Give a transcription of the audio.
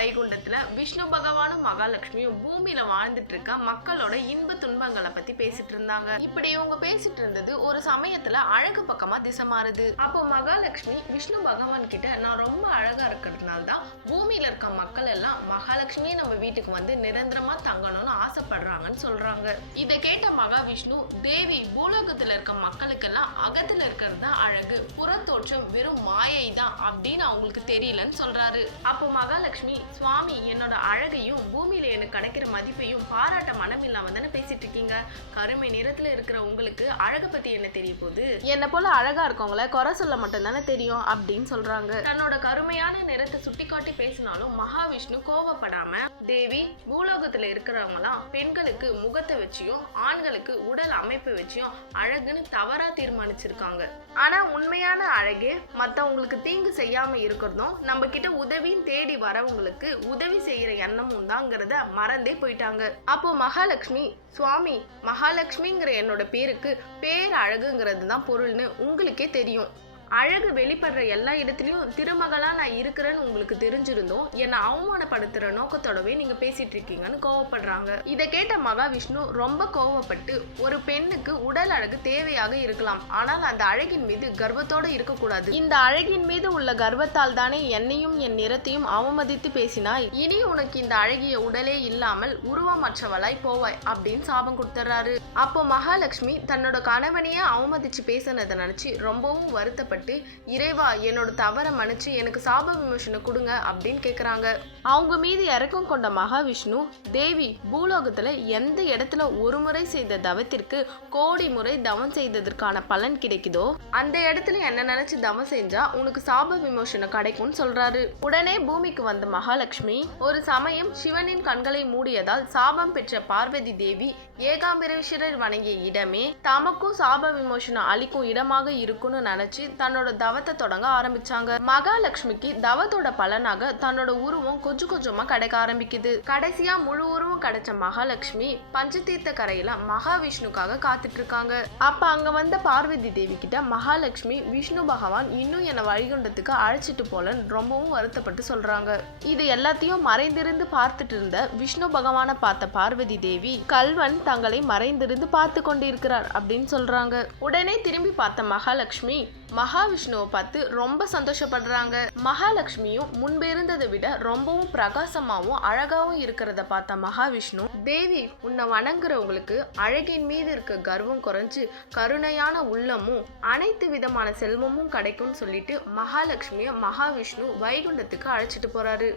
வைகுண்டத்துல விஷ்ணு பகவானும் மகாலட்சுமியும் பூமியில வாழ்ந்துட்டு இருக்க மக்களோட இன்ப துன்பங்களை பத்தி பேசிட்டு இருந்தாங்க. இப்படி இவங்க பேசிட்டு இருந்தது ஒரு சமயத்துல அழகு பக்கமா திசை மாறுது. அப்போ மகாலட்சுமி விஷ்ணு பகவான் கிட்ட நான் ரொம்ப அழகா இருக்கிறதுனால தான் பூமியில இருக்க மக்கள் எல்லாம் மகாலட்சுமியே நம்ம வீட்டுக்கு வந்து நிரந்தரமா தங்கணும்னு ஆசைப்படுறாங்கன்னு சொல்றாங்க. இதை கேட்ட மகாவிஷ்ணு தேவி பூலோகத்துல இருக்க மக்களுக்கெல்லாம் அகத்துல இருக்கிறது தான் அழகு, புறத்தோற்றம் வெறும் மாயை தான் அப்படின்னு அவங்களுக்கு தெரியலன்னு சொல்றாரு. அப்போ மகாலட்சுமி சுவாமி என்னோட அழகையும் பூமியில எனக்கு கிடைக்கிற மதிப்பையும் பாராட்ட மனம் இல்லாம தானே பேசிட்டு இருக்கீங்க. கருமை நிறத்துல இருக்கிற உங்களுக்கு அழக பத்தி என்ன தெரிய போகுது? என்ன போல அழகா இருக்கவங்கள குறை சொல்ல மட்டும் தானே தெரியும் அப்படின்னு சொல்றாங்க. தன்னோட கருமையான நிறத்தை சுட்டி காட்டி பேசினாலும் மகாவிஷ்ணு கோவப்படாம தேவி பூலோகத்துல இருக்கிறவங்களாம் பெண்களுக்கு முகத்தை வச்சியும் ஆண்களுக்கு உடல் அமைப்பு வச்சியும் அழகுன்னு தவறா தீர்மானிச்சிருக்காங்க. ஆனா உண்மையான அழகே மத்தவங்களுக்கு தீங்கு செய்யாம இருக்கிறதும் நம்ம கிட்ட உதவின்னு தேடி வரவங்களுக்கு உதவி செய்யற எண்ணமும் தாங்கிறத மறந்தே போயிட்டாங்க. அப்போ மகாலட்சுமி சுவாமி மகாலட்சுமிங்கிற என்னோட பேருக்கு பேர் அழகுங்கிறது தான் பொருள்னு உங்களுக்கே தெரியும். அழகு வெளிப்படுற எல்லா இடத்துலையும் திருமகளா நான் இருக்கிறேன்னு உங்களுக்கு தெரிஞ்சிருந்தோம் என்னை அவமானப்படுத்துற நோக்கத்தோடவே நீங்க பேசிட்டு இருக்கீங்கன்னு கோவப்படுறாங்க. இதை கேட்ட மகாவிஷ்ணு ரொம்ப கோவப்பட்டு ஒரு பெண்ணுக்கு உடல் அழகு தேவையாக இருக்கலாம், ஆனால் அந்த அழகின் மீது கர்வத்தோட இருக்கக்கூடாது. இந்த அழகின் மீது உள்ள கர்வத்தால் தானே என்னையும் என் நிறத்தையும் அவமதித்து பேசினாய், இனி உனக்கு இந்த அழகிய உடலே இல்லாமல் உருவமற்றவளாய் போவாய் அப்படின்னு சாபம் கொடுத்துறாரு. அப்போ மகாலட்சுமி தன்னோட கணவனையே அவமதிச்சு பேசினதை நினைச்சு ரொம்பவும் வருத்தப்பட்டு இறைவா என்னோட தவற மன்னிச்சு எனக்கு சாப விமோசனம் கொடுங்க அப்படின்னு கேக்குறாங்க. அவங்க மீது இறக்கம் கொண்ட மகாவிஷ்ணு தேவி பூலோகத்துல எந்த இடத்துல ஒரு முறை செய்த தவத்திற்கு கோடி முறை தவம் செய்ததற்கான பலன் கிடைக்குதோ அந்த இடத்துல என்ன நினைச்சு தவம் செஞ்சா உனக்கு சாப விமோசனம் கிடைக்கும்னு சொல்றாரு. உடனே பூமிக்கு வந்த மகாலட்சுமி ஒரு சமயம் சிவனின் கண்களை மூடியதால் சாபம் பெற்ற பார்வதி தேவி ஏகாம்பரேஸ்வரர் வணங்கிய இடமே தமக்கும் சாப விமோசனம் அளிக்கும் இடமாக இருக்கும்னு நினைச்சு தன்னோட தவத்தை தொடங்க ஆரம்பிச்சாங்க. மகாலட்சுமிக்கு தவத்தோட பலனாக தன்னோட உருவம் கொஞ்சம் கொஞ்சமா கிடைக்க ஆரம்பிக்குது. கடைசியா முழு உருவம் கிடைச்ச மகாலட்சுமி பஞ்சதீர்த்த கரையில மகாவிஷ்ணுக்காக காத்துட்டு இருக்காங்க. அப்ப அங்க வந்த பார்வதி தேவி கிட்ட மகாலட்சுமி விஷ்ணு பகவான் இன்னும் என்னை வைகுண்டத்துக்கு அழைச்சிட்டு போலன்னு ரொம்பவும் வருத்தப்பட்டு சொல்றாங்க. இது எல்லாத்தையும் மறைந்திருந்து பார்த்துட்டு இருந்த விஷ்ணு பகவானை பார்த்த பார்வதி தேவி கல்வன் தங்களை மறைந்திருந்து பார்த்து கொண்டிருக்கிறார் அப்படின்னு சொல்றாங்க. உடனே திரும்பி பார்த்த மகாலட்சுமி மகாவிஷ்ணுவை பார்த்து ரொம்ப சந்தோஷப்படுறாங்க. மகாலட்சுமியும் முன்பு இருந்ததை விட ரொம்பவும் பிரகாசமாவும் அழகாவும் இருக்கிறத பார்த்த மகாவிஷ்ணு தேவி உன்னை வணங்குறவங்களுக்கு அழகின் மீது இருக்க கர்வம் குறைஞ்சு கருணையான உள்ளமும் அனைத்து விதமான செல்வமும் கிடைக்கும்னு சொல்லிட்டு மகாலட்சுமிய மகாவிஷ்ணு வைகுண்டத்துக்கு அழைச்சிட்டு போறாரு.